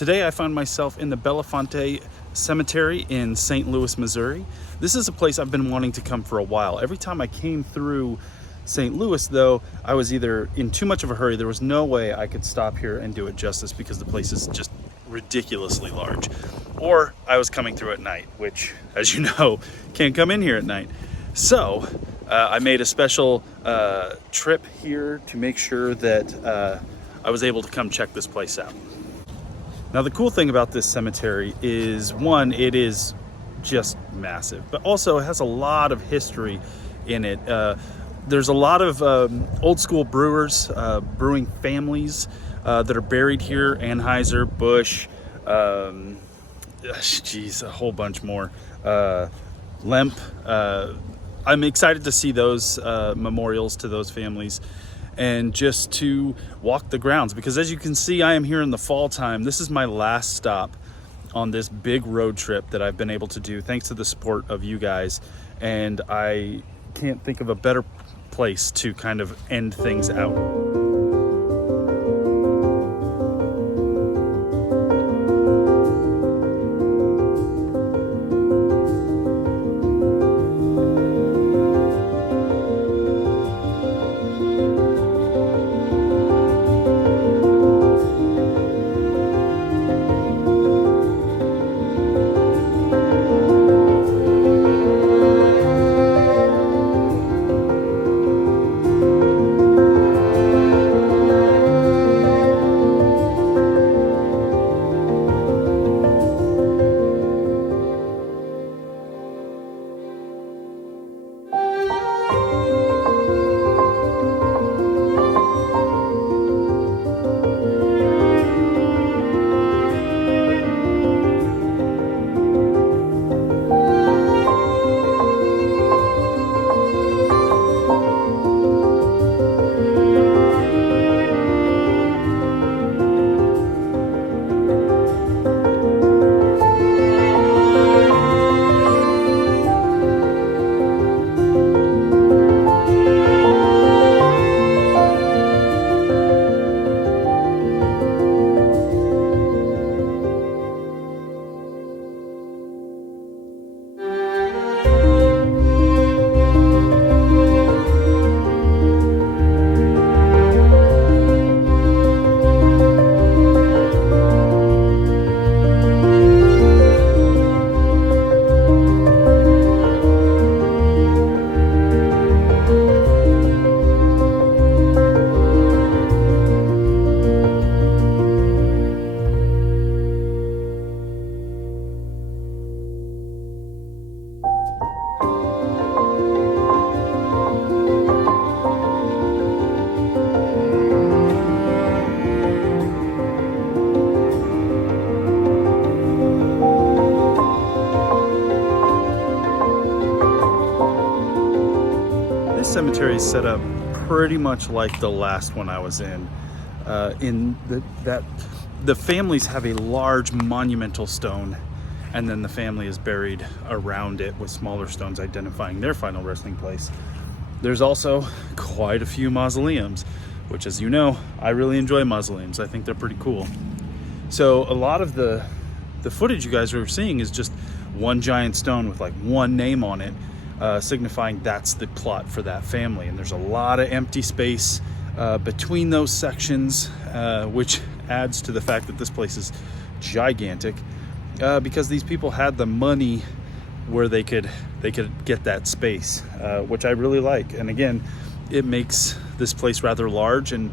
Today I find myself in the Bellefontaine Cemetery in St. Louis, Missouri. This is a place I've been wanting to come for a while. Every time I came through St. Louis, though, I was either in too much of a hurry. There was no way I could stop here and do it justice because the place is just ridiculously large. Or I was coming through at night, which, as you know, can't come in here at night. So I made a special trip here to make sure that I was able to come check this place out. Now, the cool thing about this cemetery is, one, it is just massive, but also it has a lot of history in it. There's a lot of old school brewers, brewing families that are buried here. Anheuser, Busch, geez, a whole bunch more. Lemp. I'm excited to see those memorials to those families and just to walk the grounds, because as you can see, I am here in the fall time. This is my last stop on this big road trip that I've been able to do thanks to the support of you guys, and I can't think of a better place to kind of end things out. This cemetery is set up pretty much like the last one I was in that the families have a large monumental stone, and then the family is buried around it with smaller stones identifying their final resting place. There's also quite a few mausoleums, which, as you know, I really enjoy mausoleums. I think they're pretty cool. So a lot of the footage you guys are seeing is just one giant stone with like one name on it, signifying that's the plot for that family. And there's a lot of empty space between those sections, which adds to the fact that this place is gigantic, because these people had the money where they could get that space, which I really like. And again, it makes this place rather large and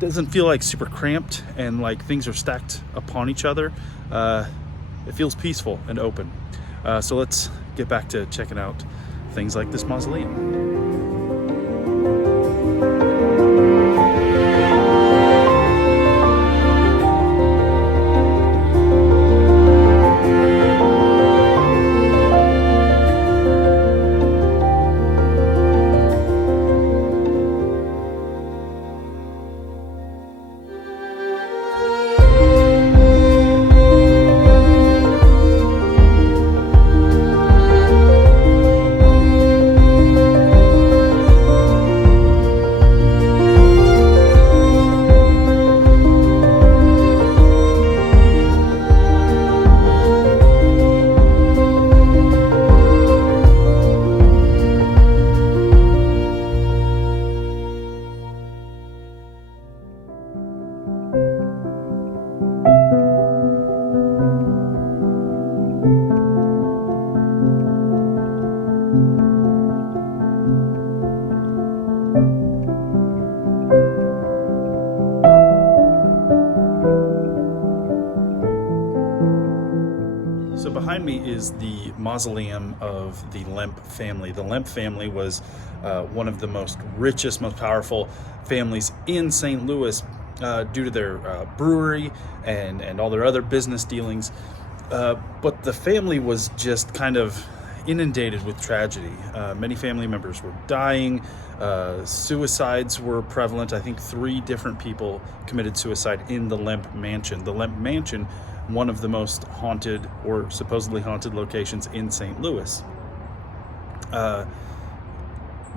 doesn't feel like super cramped and like things are stacked upon each other. It feels peaceful and open. So let's get back to checking out things like this mausoleum. behind me is the mausoleum of the Lemp family. The Lemp family was one of the most richest, most powerful families in St. Louis due to their brewery and all their other business dealings. But the family was just kind of inundated with tragedy. Many family members were dying. Suicides were prevalent. I think 3 different people committed suicide in the Lemp mansion. The Lemp mansion, one of the most haunted or supposedly haunted locations in St. Louis.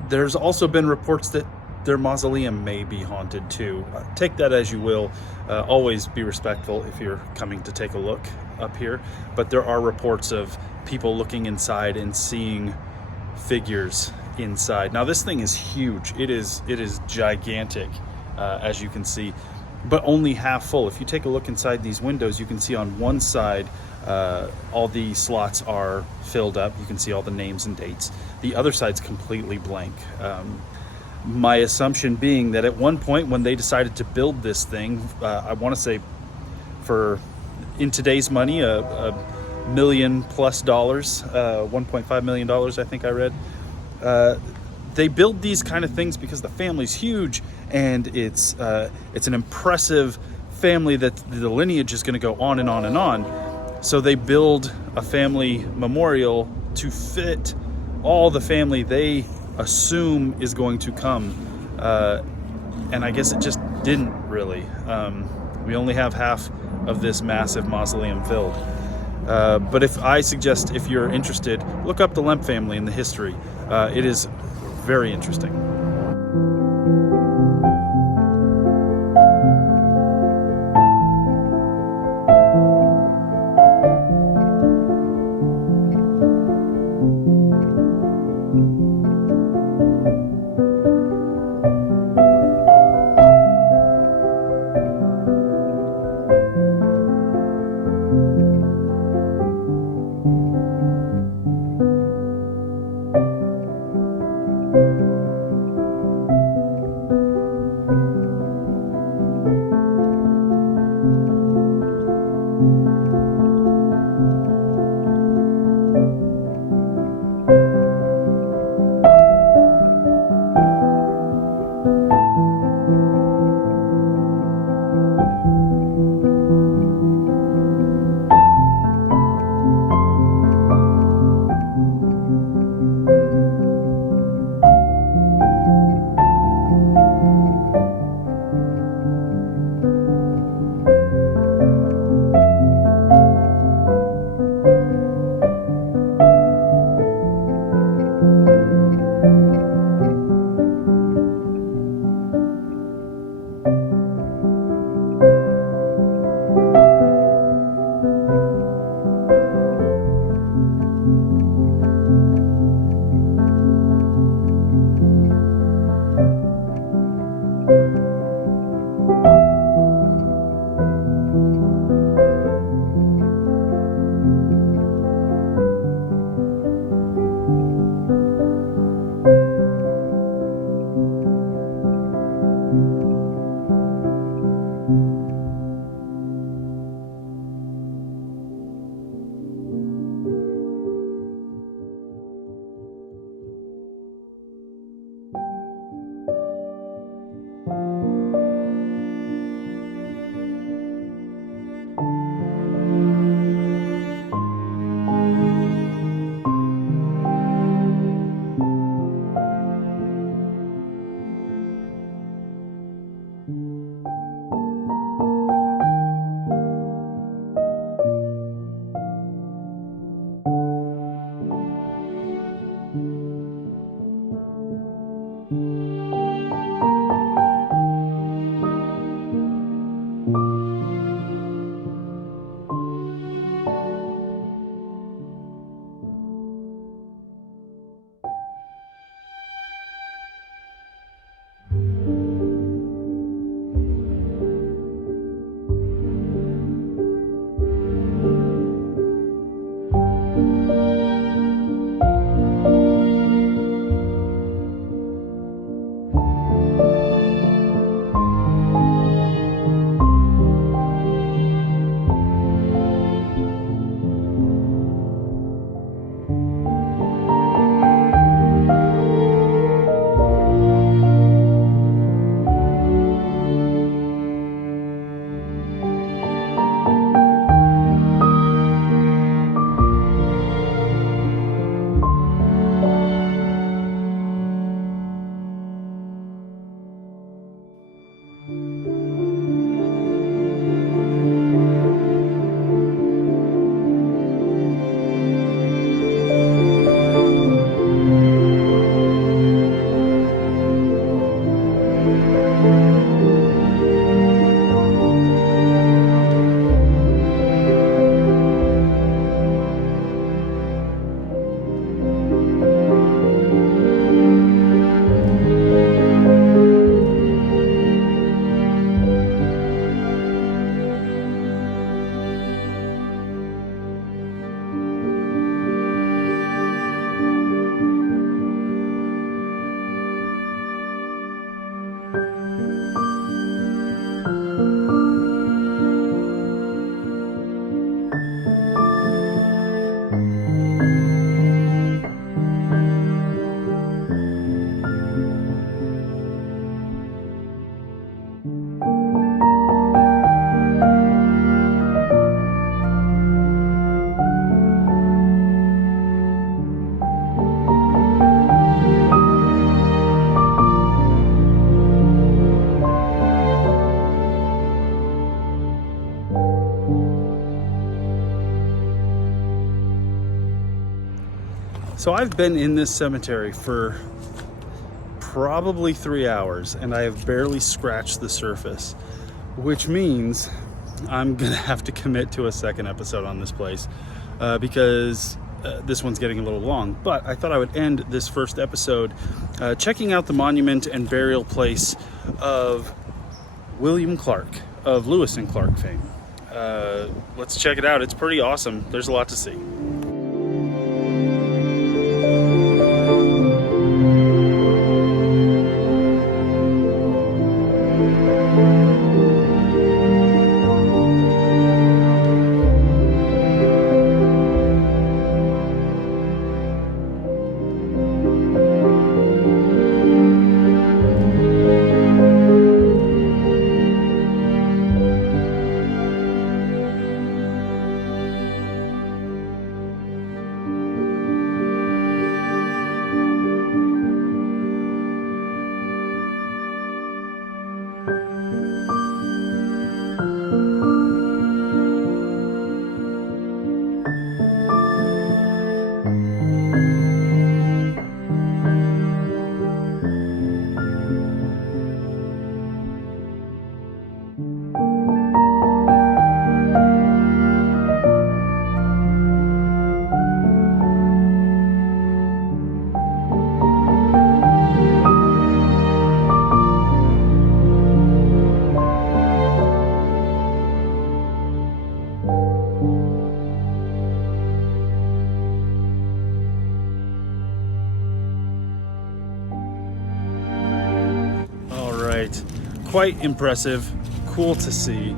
There's also been reports that their mausoleum may be haunted too. Take that as you will. Always be respectful if you're coming to take a look up here. But there are reports of people looking inside and seeing figures inside. Now this thing is huge. It is gigantic, as you can see, but only half full. If you take a look inside these windows, you can see on one side all the slots are filled up. You can see all the names and dates. The other side's completely blank. My assumption being that at one point when they decided to build this thing, I want to say for, in today's money, $1 million+, $1.5 million, I think I read. They build these kind of things because the family's huge and it's an impressive family that the lineage is going to go on and on and on. So they build a family memorial to fit all the family they assume is going to come, and I guess it just didn't really. We only have half of this massive mausoleum filled. But I suggest if you're interested, look up the Lemp family and the history. It is very interesting. So I've been in this cemetery for probably 3 hours and I have barely scratched the surface, which means I'm gonna have to commit to a second episode on this place because this one's getting a little long. But I thought I would end this first episode checking out the monument and burial place of William Clark of Lewis and Clark fame. Let's check it out. It's pretty awesome. There's a lot to see. Quite impressive, cool to see,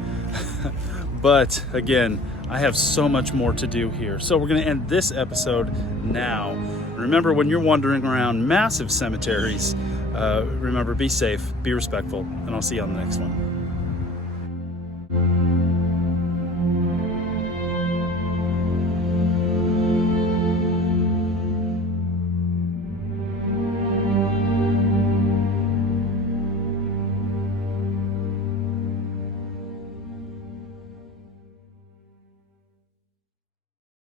but again, I have so much more to do here. So we're going to end this episode now. Remember, when you're wandering around massive cemeteries, remember, be safe, be respectful, and I'll see you on the next one.